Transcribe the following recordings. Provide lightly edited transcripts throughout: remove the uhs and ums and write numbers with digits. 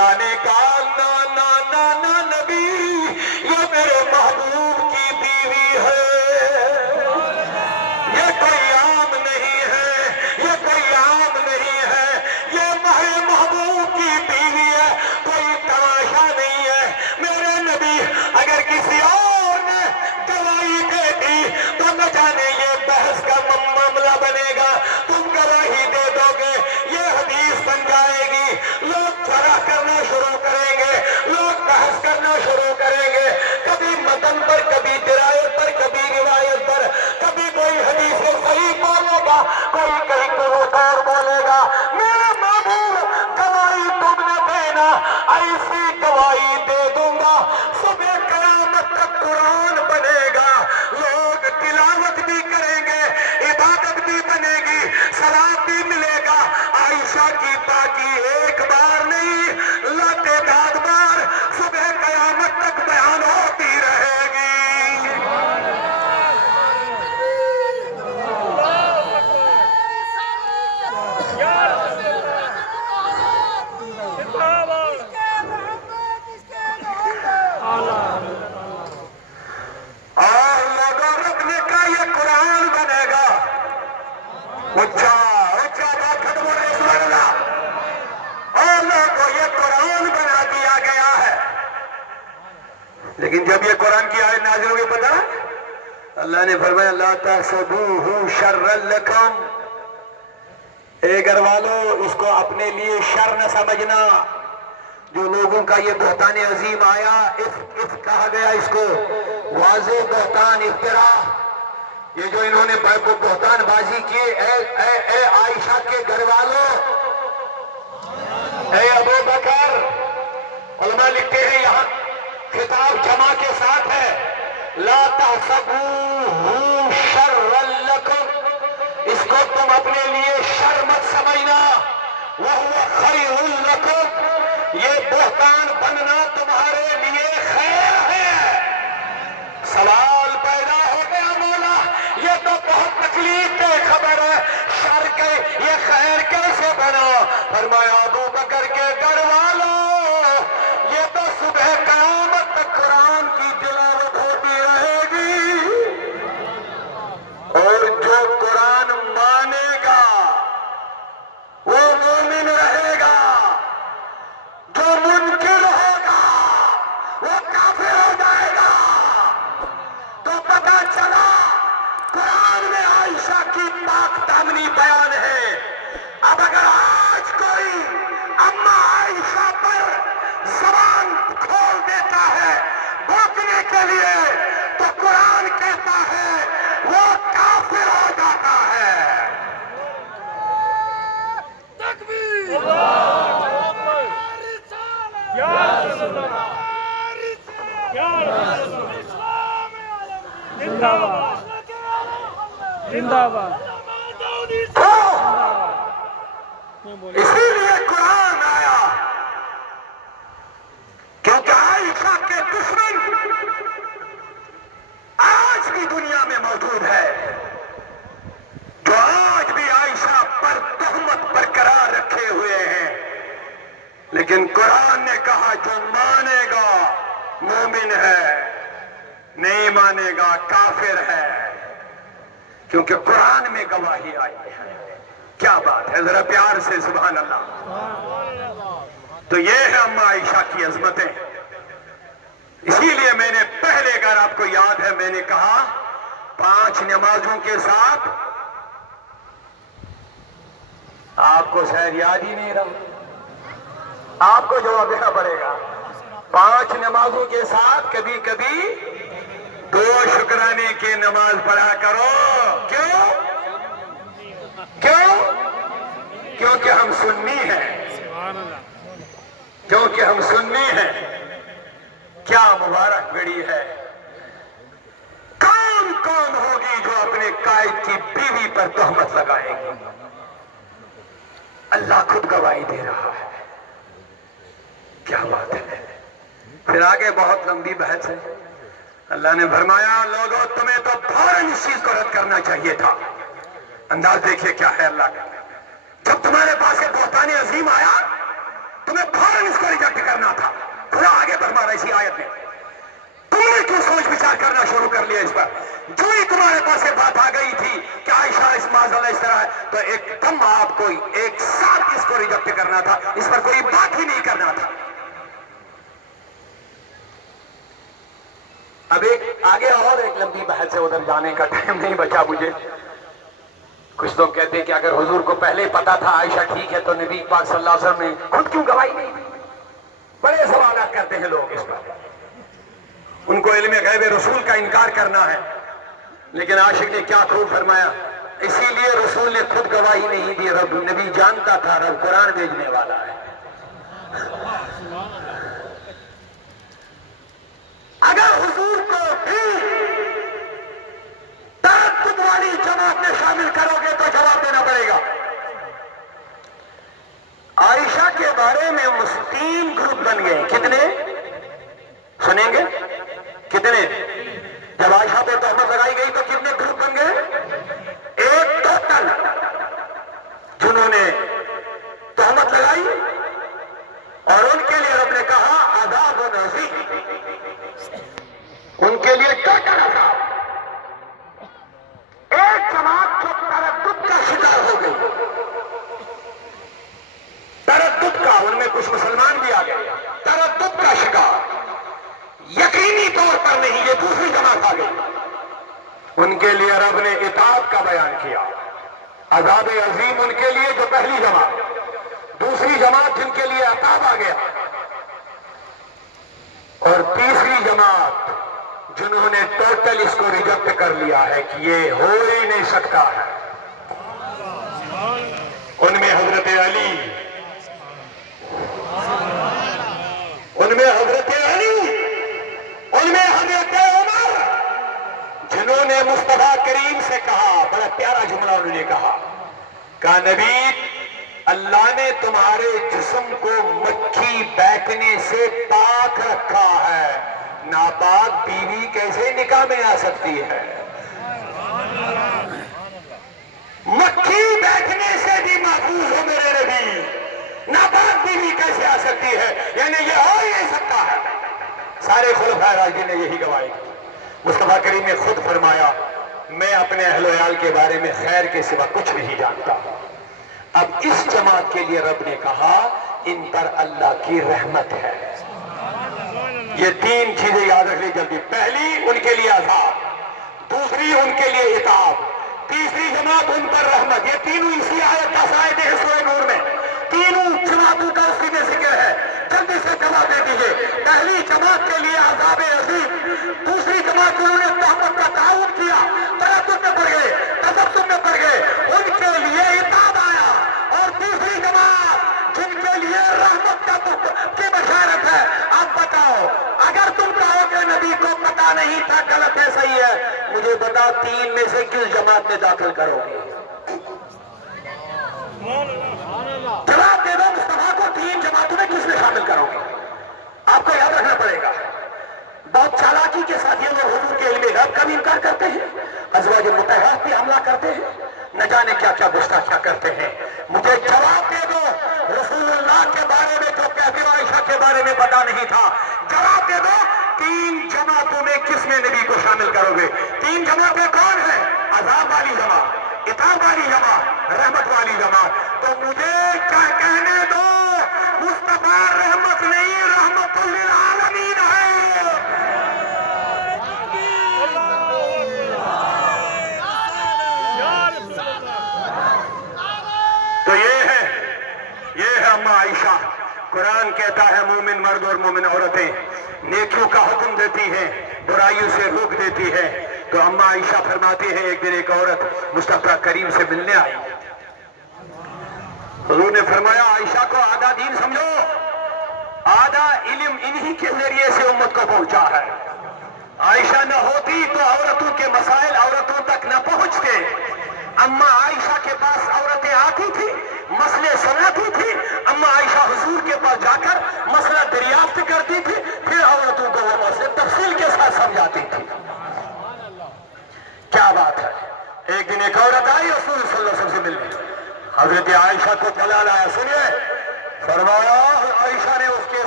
اللہ نے کہا نا نا نا نا نبی یہ میرے محبوب کی بیوی ہے، یہ کوئی عام نہیں ہے، یہ کوئی عام نہیں ہے، یہ میرے محبوب کی بیوی ہے، کوئی تماشا نہیں ہے۔ میرے نبی اگر کسی اور نے گواہی دے دی تو نہ جانے یہ بحث کا معاملہ بنے گا، تم گواہی دے دو گے یہ حدیث بن جائے گی، لوگ جھگڑا کرنا شروع کریں گے، لوگ بحث کرنا شروع کریں گے، کبھی متن پر، کبھی درایت پر، کبھی روایت پر، کبھی کوئی حدیث صحیح بولے گا، کوئی کہیں کچھ اور بولے گا۔ میرے محبوب گواہی تم نے دینا، ایسی گواہی دے دوں گا صبح قیامت تک قرآن بنے گا، لوگ تلاوت بھی کریں گے، عبادت بھی بنے گی، ثواب بھی ملے گا۔ عائشہ کی پاکی ایک بار نہیں لاتعداد بار صبح قیامت تک بیان ہوتی رہے گی۔ اور لوگوں رکھنے کا یہ قرآن بنے گا۔ اچھا اچھا بات ختم ہو رہی ہے، سبحان اللہ۔ اور لوگوں یہ قرآن بنا دیا گیا ہے، لیکن جب یہ قرآن کی آیت نازل ہوگی پتہ اللہ نے فرمایا لا تحسبوہ شرا لکم، اے گھر والو اس کو اپنے لیے شر نہ سمجھنا۔ جو لوگوں کا یہ بہتان عظیم آیا، اس کہا گیا اس کو، واضح بہتان افطرا، یہ جو انہوں نے بہتان بازی کی، اے عائشہ کے گھر والوں، اے ابو بکر، علماء لکھتے ہیں یہاں خطاب جمع کے ساتھ ہے، لا تحسبوہ شرا لکم، اس کو تم اپنے لیے شر مت سمجھنا، وہو خیر لکم، یہ بہتان بننا تمہارے لیے خیر ہے۔ سوال پیدا ہو گیا مولا یہ تو بہت تکلیف کی خبر ہے، شر کے یہ خیر کیسے بنا؟ فرمایا ابو بکر کے گھر والوں یہ تو صبح قیامت تک قرآن کی تلاوت ہوتی رہے گی، اور جو قرآن مانے گا وہ مومن رہے گا، جو منکر ہوگا وہ کافر ہو جائے گا۔ تو پتہ چلا قرآن میں عائشہ کی پاک دامنی بیان ہے۔ اب اگر آج کوئی اما عائشہ پر زبان کھول دیتا ہے بھوکنے کے لیے تو قرآن کہتا ہے وہ کافر ہو جاتا ہے۔ اسی لیے قرآن آیا کیونکہ عائشہ کے دشمن آج بھی دنیا میں موجود ہے، جو آج بھی عائشہ پر تہمت برقرار رکھے ہوئے ہیں، لیکن قرآن نے کہا جو مانے گا مومن ہے، نہیں مانے گا کافر ہے، کیونکہ قرآن میں گواہی آئی ہے۔ کیا بات ہے، ذرا پیار سے سبحان اللہ۔ تو یہ ہے اما عائشہ کی عظمتیں۔ اسی لیے میں نے پہلے اگر آپ کو یاد ہے میں نے کہا 5 نمازوں کے ساتھ، آپ کو شاید یاد ہی نہیں رہا، آپ کو جواب دینا پڑے گا۔ 5 نمازوں کے ساتھ کبھی کبھی 2 شکرانے کی نماز پڑھا کرو۔ کیوں؟ کیوں؟ کیونکہ ہم سنی ہیں، کیونکہ ہم سنی ہیں۔ کیا مبارک گھڑی ہے، کون کون ہوگی جو اپنے قائد کی بیوی پر تہمت لگائے گی؟ اللہ خود گواہی دے رہا ہے۔ کیا بات ہے۔ پھر آگے بہت لمبی بحث ہے۔ اللہ نے فرمایا لوگوں تمہیں تو فوراً اس چیز کو رد کرنا چاہیے تھا۔ انداز دیکھیے کیا ہے اللہ کا، جب تمہارے پاس ایک بہتان عظیم آیا تمہیں فوراً اس کو ریجیکٹ کرنا تھا. خدا آگے فرما رہا ہے اسی آیت میں, تم نے کیوں سوچ بچار کرنا شروع کر لیا اس پر؟ جو ہی تمہارے پاس یہ بات آ گئی تھی کہ عائشہ اس معاذ اس طرح ہے, تو ایک دم آپ کو ایک ساتھ اس کو ریجیکٹ کرنا تھا, اس پر کوئی بات ہی نہیں کرنا تھا. اب ایک آگے اور ایک لمبی بحث سے ادھر جانے کا ٹائم نہیں بچا مجھے. کچھ لوگ کہتے ہیں کہ اگر حضور کو پہلے پتا تھا عائشہ ٹھیک ہے تو نبی پاک صلی اللہ علیہ وسلم نے خود کیوں گواہی نہیں دی؟ بڑے سوالات کرتے ہیں لوگ اس پر. ان کو علم غیب رسول کا انکار کرنا ہے, لیکن عاشق نے کیا خوب فرمایا, اسی لیے رسول نے خود گواہی نہیں دی, رب نبی جانتا تھا رب قرآن بھیجنے والا ہے. اگر حضور کو بھی تردد والی جماعت میں شامل کرو گے تو جواب دینا پڑے گا. عائشہ کے بارے میں 3 گروپ بن گئے. کتنے سنیں گے؟ کتنے؟ جب عائشہ پہ تہمت لگائی گئی تو کتنے گروپ بن گئے؟ ایک ٹوٹل جنہوں نے تہمت لگائی اور ان کے لیے رب نے کہا عذاب عظیم, ان کے لیے ٹوٹل عذاب. ایک جماعت جو تردد کا شکار ہو گئی, تردد کا, ان میں کچھ مسلمان بھی آ گئے, تردد کا شکار, یقینی طور پر نہیں, یہ دوسری جماعت آ گئی. ان کے لیے رب نے اطاعت کا بیان کیا, عذاب عظیم ان کے لیے جو پہلی جماعت. دوسری جماعت جن کے لیے عذاب آ گیا, اور تیسری جماعت جنہوں نے ٹوٹل اس کو ریجیکٹ کر لیا ہے کہ یہ ہو ہی نہیں سکتا ہے. ان میں حضرت علی, ان میں حضرت علی, ان میں حضرت عمر, جنہوں نے مصطفیٰ کریم سے کہا, بڑا پیارا جملہ انہوں نے کہا, نبی اللہ نے تمہارے جسم کو مکھی بیٹھنے سے پاک رکھا ہے, ناپاک بیوی کیسے نکاح میں آ سکتی ہے؟ مکھی بیٹھنے سے بھی محفوظ ہو میرے نبی, ناپاک بیوی کیسے آ سکتی ہے؟ یعنی یہ ہو ہی نہیں سکتا ہے. سارے خلفائے راشدین نے یہی گواہی کی. مصطفیٰ کریم نے خود فرمایا میں اپنے اہل و عیال کے بارے میں خیر کے سوا کچھ نہیں جانتا. اب اس جماعت کے لیے رب نے کہا ان پر اللہ کی رحمت ہے. یہ 3 چیزیں یاد رکھ لی جلدی. پہلی, ان کے لیے عذاب, دوسری ان کے لیے عتاب, تیسری جماعت ان پر رحمت. یہ تینوں اسی آیت کا شاہد ہے سورہ نور میں. تینوں جماعتوں کا اسی میں ذکر ہے. جلدی سے جواب دے دیجیے. پہلی جماعت کے لیے عذاب عظیم, دوسری جماعت انہوں نے تہمت کا تعاون کیا, تردد میں پڑ گئے, تذبذب میں پڑ گئے, ان کے لیے عتاب آیا. اور تیسری جماعت جن کے لیے رحمت کی بشارت ہے. اب بتاؤ, اگر تم کہو کہ نبی کو پتا نہیں تھا غلط ہے صحیح ہے, مجھے بتاؤ 3 میں سے کس جماعت میں داخل کرو گے؟ جواب دے دو. مصطفیٰ کو 3 جماعتوں میں کس میں شامل کرو گے؟ آپ کو یاد رکھنا پڑے گا. بہت چالاکی کے ساتھ یہ لوگ حضور کے علم غیب کا بھی انکار کرتے ہیں, ازواج مطہرات پہ حملہ کرتے ہیں, نہ جانے کیا کیا گستاخیاں کرتے ہیں. مجھے جواب دے دو, رسول اللہ کے بارے میں جو کہتے عائشہ کے بارے میں پتا نہیں تھا, جواب دے دو 3 جماعتوں میں کس میں نبی کو شامل کرو گے؟ 3 جماعتیں کون ہیں؟ عذاب والی جماعت, عتاب والی جماعت, رحمت والی جماعت. تو مجھے کیا کہنے دو, مصطفیٰ رحمت نہیں رحمت للعالمین ہے. تو یہ ہے اما عائشہ. قرآن کہتا ہے مومن مرد اور مومن عورتیں نیکیوں کا حکم دیتی ہیں, برائیوں سے روک دیتی ہے. تو اما عائشہ فرماتی ہیں ایک دن ایک عورت مصطفیٰ کریم سے ملنے آئی. حضور نے فرمایا عائشہ کو آدھا دین سمجھو, آدھا علم انہی کے ذریعے سے امت کو پہنچا ہے. عائشہ نہ ہوتی تو عورتوں کے مسائل عورتوں تک نہ پہنچتے. اما عائشہ کے پاس عورتیں آتی تھی, مسئلے سناتی تھی. اما عائشہ حضور کے پاس جا کر مسئلہ دریافت کرتی تھی, پھر عورتوں کو وہ مسئلے تفصیل کے ساتھ سمجھاتی تھی. کیا بات ہے. ایک دن ایک عورت آئی رسول صلی اللہ علیہ وسلم سے ملنے, حضرت عائشہ کو جلال آیا. سنیے, فرمایا عائشہ نے اس کے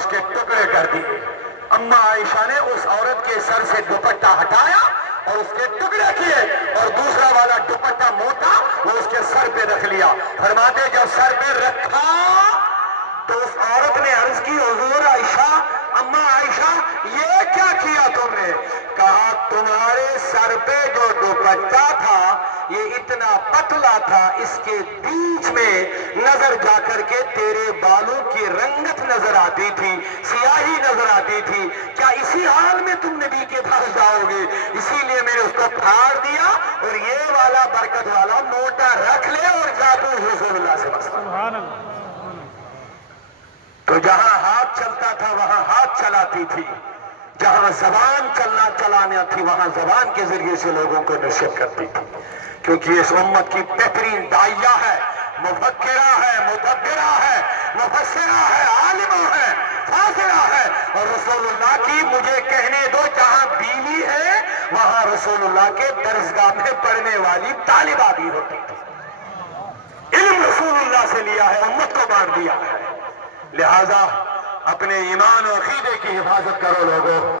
اس کے ٹکڑے کر دیے۔ اما عائشہ نے اس عورت کے سر سے دوپٹہ ہٹایا اور اس کے ٹکڑے کیے، اور دوسرا والا دوپٹہ موٹا وہ اس کے سر پہ رکھ لیا۔ فرماتے جب سر پہ رکھا تو اس عورت نے عرض کی حضور عائشہ، اما عائشہ یہ کیا کیا تم نے؟ کہا تمہارے سر پہ جو دوپٹہ تھا یہ اتنا پتلا تھا، اس کے بیچ میں نظر جا کر کے تیرے بالوں کی رنگت نظر آتی تھی، سیاہی نظر آتی تھی، کیا اسی حال میں تم نبی کے پاس جاؤ گے؟ اسی لیے میں نے اس کو پھاڑ دیا اور یہ والا برکت والا موٹا رکھ لے اور جا تو رسول اللہ سے مسئلہ۔ تو جہاں ہاتھ چلتا تھا وہاں ہاتھ چلاتی تھی، جہاں زبان چلانا تھی وہاں زبان کے ذریعے سے لوگوں کو نصیحت کرتی تھی، کیونکہ اس امت کی بہترین داعیہ ہے، مفکرہ ہے، مدبرہ ہے، مفسرہ ہے، عالمہ ہے، فاضلہ ہے۔ اور رسول اللہ کی مجھے کہنے دو جہاں بیوی ہے وہاں رسول اللہ کے درسگاہ میں پڑھنے والی طالبہ بھی ہوتی تھی۔ علم رسول اللہ سے لیا ہے، امت کو بانٹ دیا ہے۔ لہذا اپنے ایمان و عقیدے کی حفاظت کرو لوگوں۔